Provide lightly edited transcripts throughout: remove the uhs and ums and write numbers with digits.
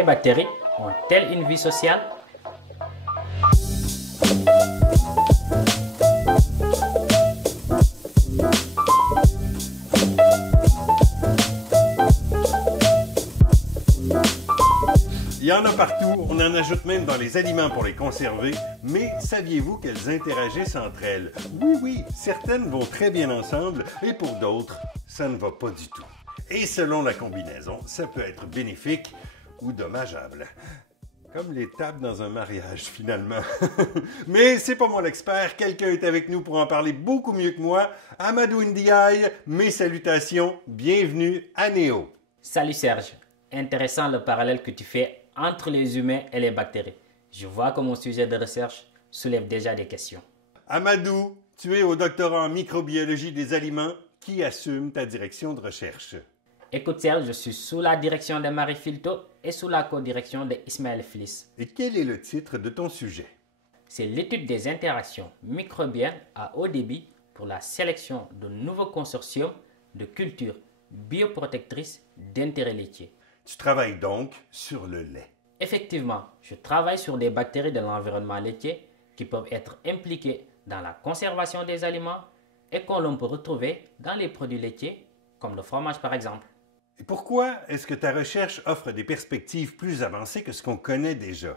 Les bactéries ont-elles une vie sociale? Il y en a partout, on en ajoute même dans les aliments pour les conserver, mais saviez-vous qu'elles interagissent entre elles? Oui, certaines vont très bien ensemble et pour d'autres, ça ne va pas du tout. Et selon la combinaison, ça peut être bénéfique ou dommageable. Comme les tables dans un mariage, finalement. Mais c'est pas moi l'expert, quelqu'un est avec nous pour en parler beaucoup mieux que moi. Amadou Ndiaye, mes salutations, bienvenue à Néo. Salut Serge, intéressant le parallèle que tu fais entre les humains et les bactéries. Je vois que mon sujet de recherche soulève déjà des questions. Amadou, tu es au doctorat en microbiologie des aliments. Qui assume ta direction de recherche? Écoute Serge, je suis sous la direction de Marie Filto et sous la co-direction d'Ismaël Fliss. Et quel est le titre de ton sujet? C'est l'étude des interactions microbiennes à haut débit pour la sélection de nouveaux consortiums de cultures bioprotectrices d'intérêt laitier. Tu travailles donc sur le lait. Effectivement, je travaille sur des bactéries de l'environnement laitier qui peuvent être impliquées dans la conservation des aliments et qu'on l'on peut retrouver dans les produits laitiers, comme le fromage par exemple. Et pourquoi est-ce que ta recherche offre des perspectives plus avancées que ce qu'on connaît déjà?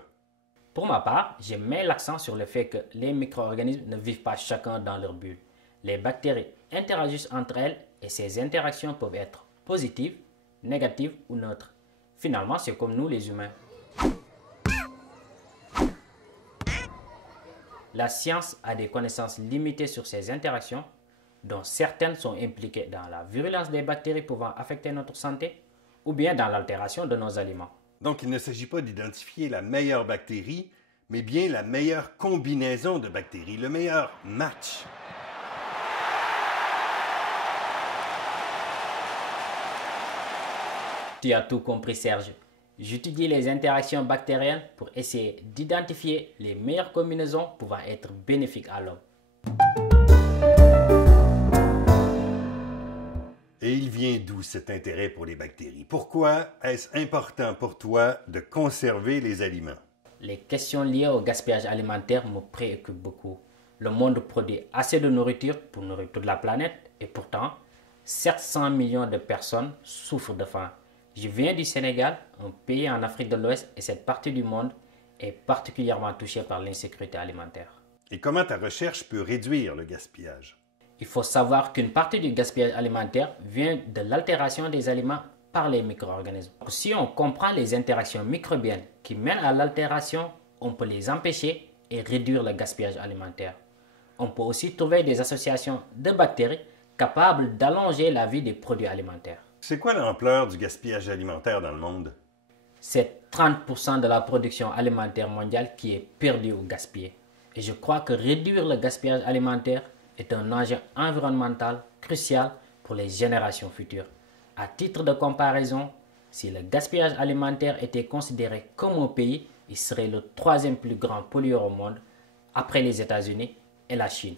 Pour ma part, je mets l'accent sur le fait que les micro-organismes ne vivent pas chacun dans leur bulle. Les bactéries interagissent entre elles et ces interactions peuvent être positives, négatives ou neutres. Finalement, c'est comme nous les humains. La science a des connaissances limitées sur ces interactions, dont certaines sont impliquées dans la virulence des bactéries pouvant affecter notre santé ou bien dans l'altération de nos aliments. Donc, il ne s'agit pas d'identifier la meilleure bactérie, mais bien la meilleure combinaison de bactéries, le meilleur match. Tu as tout compris, Serge. J'étudie les interactions bactériennes pour essayer d'identifier les meilleures combinaisons pouvant être bénéfiques à l'homme. Et il vient d'où cet intérêt pour les bactéries? Pourquoi est-ce important pour toi de conserver les aliments? Les questions liées au gaspillage alimentaire me préoccupent beaucoup. Le monde produit assez de nourriture pour nourrir toute la planète et pourtant, 700 millions de personnes souffrent de faim. Je viens du Sénégal, un pays en Afrique de l'Ouest, et cette partie du monde est particulièrement touchée par l'insécurité alimentaire. Et comment ta recherche peut réduire le gaspillage? Il faut savoir qu'une partie du gaspillage alimentaire vient de l'altération des aliments par les micro-organismes. Si on comprend les interactions microbiennes qui mènent à l'altération, on peut les empêcher et réduire le gaspillage alimentaire. On peut aussi trouver des associations de bactéries capables d'allonger la vie des produits alimentaires. C'est quoi l'ampleur du gaspillage alimentaire dans le monde? C'est 30% de la production alimentaire mondiale qui est perdue ou gaspillée. Et je crois que réduire le gaspillage alimentaire est un enjeu environnemental crucial pour les générations futures. À titre de comparaison, si le gaspillage alimentaire était considéré comme un pays, il serait le troisième plus grand pollueur au monde, après les États-Unis et la Chine.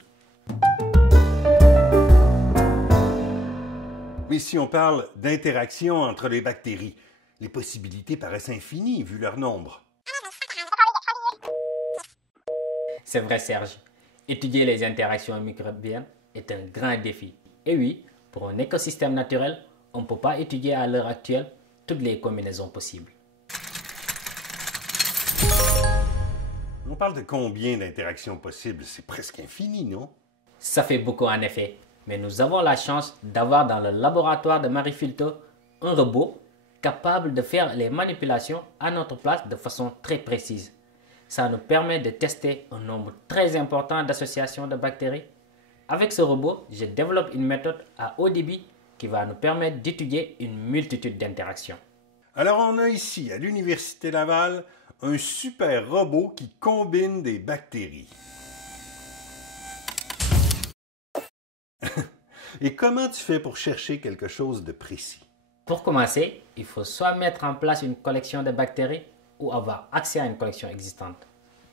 Mais si on parle d'interaction entre les bactéries, les possibilités paraissent infinies vu leur nombre. C'est vrai Serge, étudier les interactions microbiennes est un grand défi. Et oui, pour un écosystème naturel, on ne peut pas étudier à l'heure actuelle toutes les combinaisons possibles. On parle de combien d'interactions possibles? C'est presque infini, non? Ça fait beaucoup en effet, mais nous avons la chance d'avoir dans le laboratoire de Marie Filto un robot capable de faire les manipulations à notre place de façon très précise. Ça nous permet de tester un nombre très important d'associations de bactéries. Avec ce robot, je développe une méthode à haut débit qui va nous permettre d'étudier une multitude d'interactions. Alors on a ici, à l'Université Laval, un super robot qui combine des bactéries. Et comment tu fais pour chercher quelque chose de précis? Pour commencer, il faut soit mettre en place une collection de bactéries ou avoir accès à une collection existante.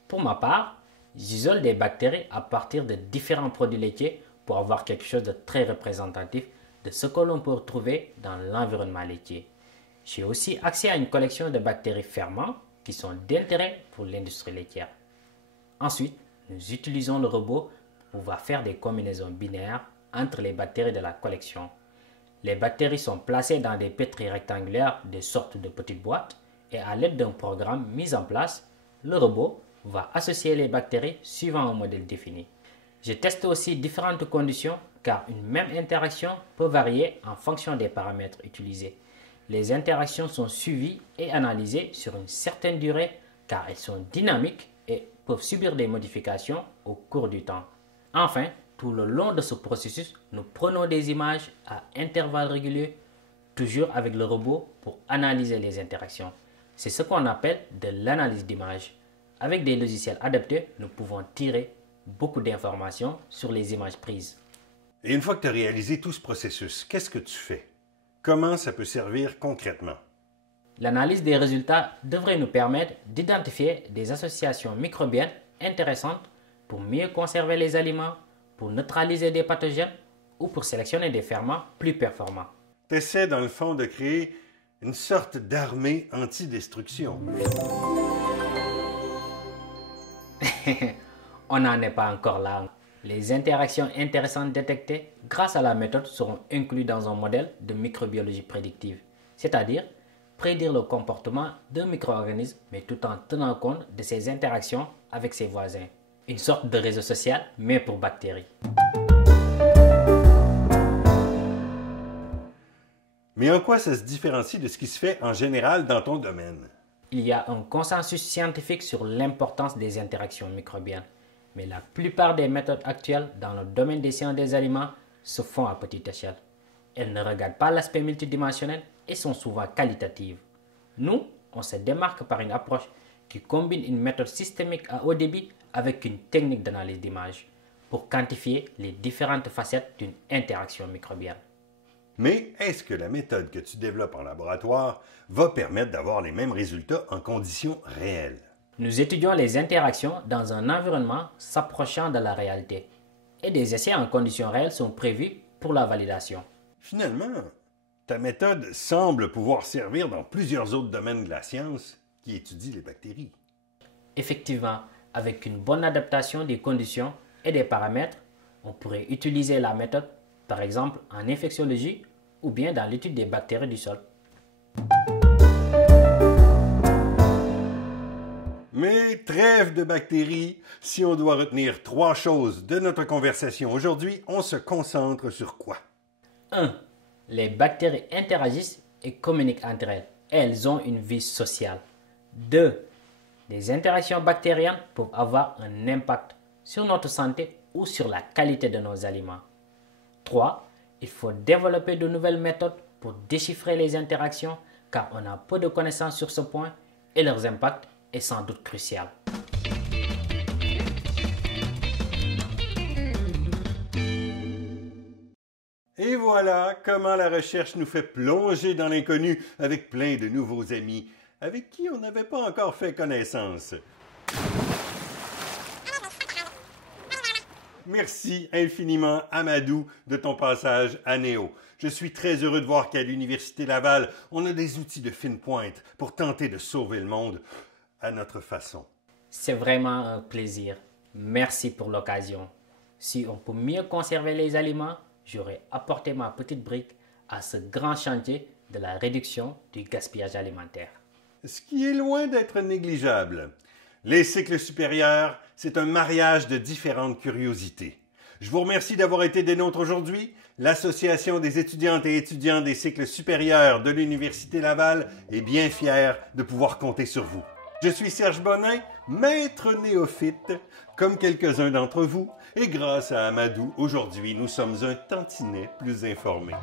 Pour ma part, j'isole des bactéries à partir de différents produits laitiers pour avoir quelque chose de très représentatif de ce que l'on peut retrouver dans l'environnement laitier. J'ai aussi accès à une collection de bactéries fermentes qui sont d'intérêt pour l'industrie laitière. Ensuite, nous utilisons le robot pour pouvoir faire des combinaisons binaires entre les bactéries de la collection. Les bactéries sont placées dans des pétris rectangulaires, des sortes de petites boîtes, et à l'aide d'un programme mis en place, le robot va associer les bactéries suivant un modèle défini. J'ai testé aussi différentes conditions car une même interaction peut varier en fonction des paramètres utilisés. Les interactions sont suivies et analysées sur une certaine durée car elles sont dynamiques et peuvent subir des modifications au cours du temps. Enfin, tout le long de ce processus, nous prenons des images à intervalles réguliers, toujours avec le robot pour analyser les interactions. C'est ce qu'on appelle de l'analyse d'images. Avec des logiciels adaptés, nous pouvons tirer beaucoup d'informations sur les images prises. Et une fois que tu as réalisé tout ce processus, qu'est-ce que tu fais? Comment ça peut servir concrètement? L'analyse des résultats devrait nous permettre d'identifier des associations microbiennes intéressantes pour mieux conserver les aliments, pour neutraliser des pathogènes ou pour sélectionner des ferments plus performants. Tu essaies dans le fond de créer une sorte d'armée anti-destruction. On n'en est pas encore là. Les interactions intéressantes détectées grâce à la méthode seront incluses dans un modèle de microbiologie prédictive, c'est-à-dire prédire le comportement d'un micro-organisme, mais tout en tenant compte de ses interactions avec ses voisins. Une sorte de réseau social, mais pour bactéries. Mais en quoi ça se différencie de ce qui se fait en général dans ton domaine? Il y a un consensus scientifique sur l'importance des interactions microbiennes, mais la plupart des méthodes actuelles dans le domaine des sciences des aliments se font à petite échelle. Elles ne regardent pas l'aspect multidimensionnel et sont souvent qualitatives. Nous, on se démarque par une approche qui combine une méthode systémique à haut débit avec une technique d'analyse d'images pour quantifier les différentes facettes d'une interaction microbienne. Mais est-ce que la méthode que tu développes en laboratoire va permettre d'avoir les mêmes résultats en conditions réelles? Nous étudions les interactions dans un environnement s'approchant de la réalité et des essais en conditions réelles sont prévus pour la validation. Finalement, ta méthode semble pouvoir servir dans plusieurs autres domaines de la science qui étudient les bactéries. Effectivement, avec une bonne adaptation des conditions et des paramètres, on pourrait utiliser la méthode, par exemple en infectiologie ou bien dans l'étude des bactéries du sol. Mais trêve de bactéries, si on doit retenir 3 choses de notre conversation aujourd'hui, on se concentre sur quoi? 1. Les bactéries interagissent et communiquent entre elles. Elles ont une vie sociale. 2. Les interactions bactériennes peuvent avoir un impact sur notre santé ou sur la qualité de nos aliments. 3. Il faut développer de nouvelles méthodes pour déchiffrer les interactions car on a peu de connaissances sur ce point et leurs impacts est sans doute crucial. Et voilà comment la recherche nous fait plonger dans l'inconnu avec plein de nouveaux amis avec qui on n'avait pas encore fait connaissance. Merci infiniment, Amadou, de ton passage à Néo. Je suis très heureux de voir qu'à l'Université Laval, on a des outils de fine pointe pour tenter de sauver le monde à notre façon. C'est vraiment un plaisir. Merci pour l'occasion. Si on peut mieux conserver les aliments, j'aurai apporté ma petite brique à ce grand chantier de la réduction du gaspillage alimentaire. Ce qui est loin d'être négligeable. Les cycles supérieurs, c'est un mariage de différentes curiosités. Je vous remercie d'avoir été des nôtres aujourd'hui. L'Association des étudiantes et étudiants des cycles supérieurs de l'Université Laval est bien fière de pouvoir compter sur vous. Je suis Serge Bonin, maître néophyte, comme quelques-uns d'entre vous, et grâce à Amadou, aujourd'hui, nous sommes un tantinet plus informés.